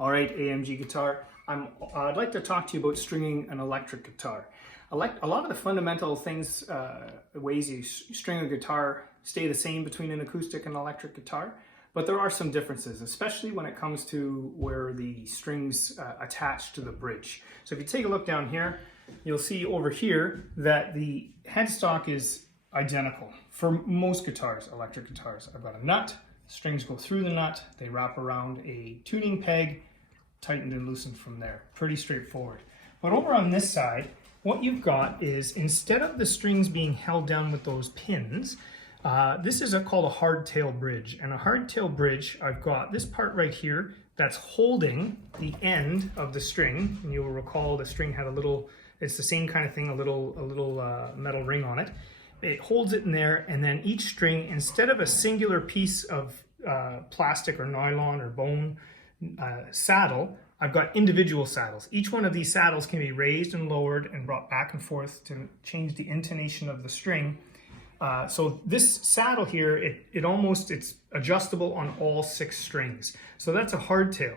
All right, AMG guitar. I'd like to talk to you about stringing an electric guitar. A lot of the fundamental things, ways you string a guitar stay the same between an acoustic and electric guitar, but there are some differences, especially when it comes to where the strings attach to the bridge. So if you take a look down here, you'll see over here that the headstock is identical for most guitars, electric guitars. I've got a nut, strings go through the nut, they wrap around a tuning peg, tightened and loosened from there. Pretty straightforward. But over on this side, what you've got is, instead of the strings being held down with those pins, this is called a hardtail bridge. And a hardtail bridge, I've got this part right here that's holding the end of the string. And you'll recall the string had a little, it's the same kind of thing, a little metal ring on it. It holds it in there, and then each string, instead of a singular piece of plastic or nylon or bone saddle, I've got individual saddles. Each one of these saddles can be raised and lowered and brought back and forth to change the intonation of the string. So this saddle here, it's adjustable on all 6 strings. So that's a hardtail.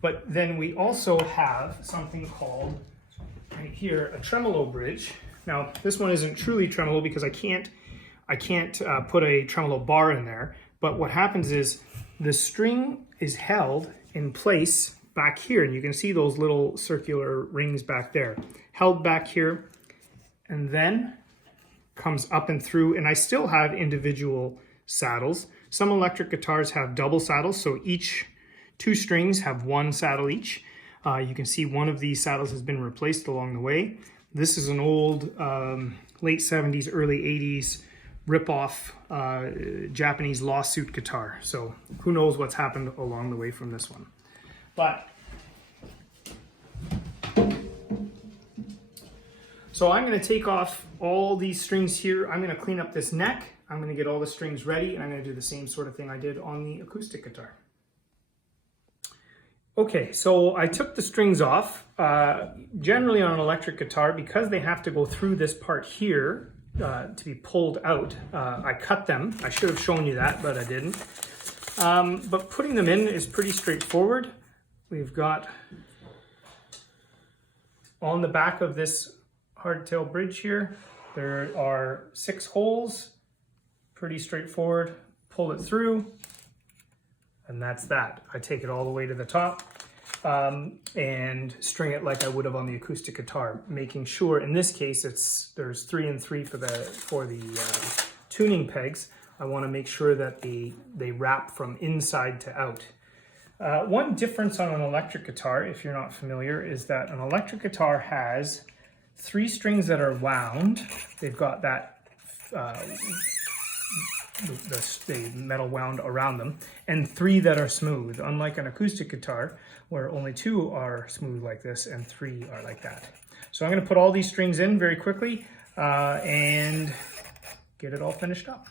But then we also have something called, right here, a tremolo bridge. Now this one isn't truly tremolo because I can't put a tremolo bar in there. But what happens is the string is held in place back here, and you can see those little circular rings back there, held back here, and then comes up and through. And I still have individual saddles. Some electric guitars have double saddles, so each 2 strings have 1 saddle each. You can see one of these saddles has been replaced along the way. This is an old late 70s, early 80s rip-off Japanese lawsuit guitar. So who knows what's happened along the way from this one. But so I'm going to take off all these strings here. I'm going to clean up this neck. I'm going to get all the strings ready, and I'm going to do the same sort of thing I did on the acoustic guitar. Okay, so I took the strings off. Generally on an electric guitar, because they have to go through this part here to be pulled out, I cut them. I should have shown you that, but I didn't. But putting them in is pretty straightforward. We've got, on the back of this hardtail bridge here, there are 6 holes. Pretty straightforward. Pull it through, and that's that. I take it all the way to the top and string it like I would have on the acoustic guitar, making sure in this case there's 3 and 3 for the tuning pegs. I want to make sure that they wrap from inside to out. One difference on an electric guitar, if you're not familiar, is that an electric guitar has 3 strings that are wound. They've got that the metal wound around them, and 3 that are smooth, unlike an acoustic guitar where only 2 are smooth like this and 3 are like that. So I'm going to put all these strings in very quickly and get it all finished up.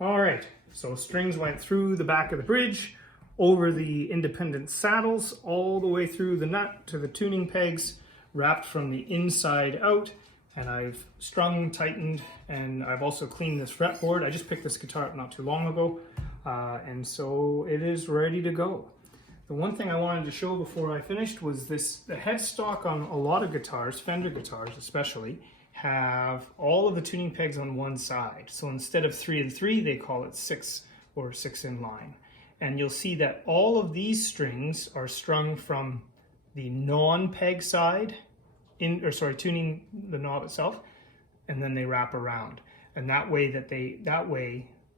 All right, so strings went through the back of the bridge, over the independent saddles, all the way through the nut to the tuning pegs, wrapped from the inside out. And I've strung, tightened, and I've also cleaned this fretboard. I just picked this guitar up not too long ago, and so it is ready to go. The one thing I wanted to show before I finished was this: the headstock on a lot of guitars, Fender guitars especially, have all of the tuning pegs on one side. So instead of 3 and 3, they call it 6 or 6 in line. And you'll see that all of these strings are strung from the non-peg side, tuning the knob itself, and then they wrap around, and that way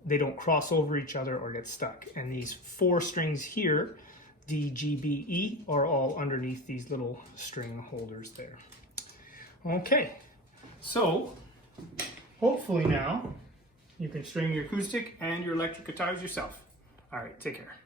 they don't cross over each other or get stuck. And these 4 strings here, D, G, B, E, are all underneath these little string holders there. Okay, so hopefully now you can string your acoustic and your electric guitars yourself. All right, take care.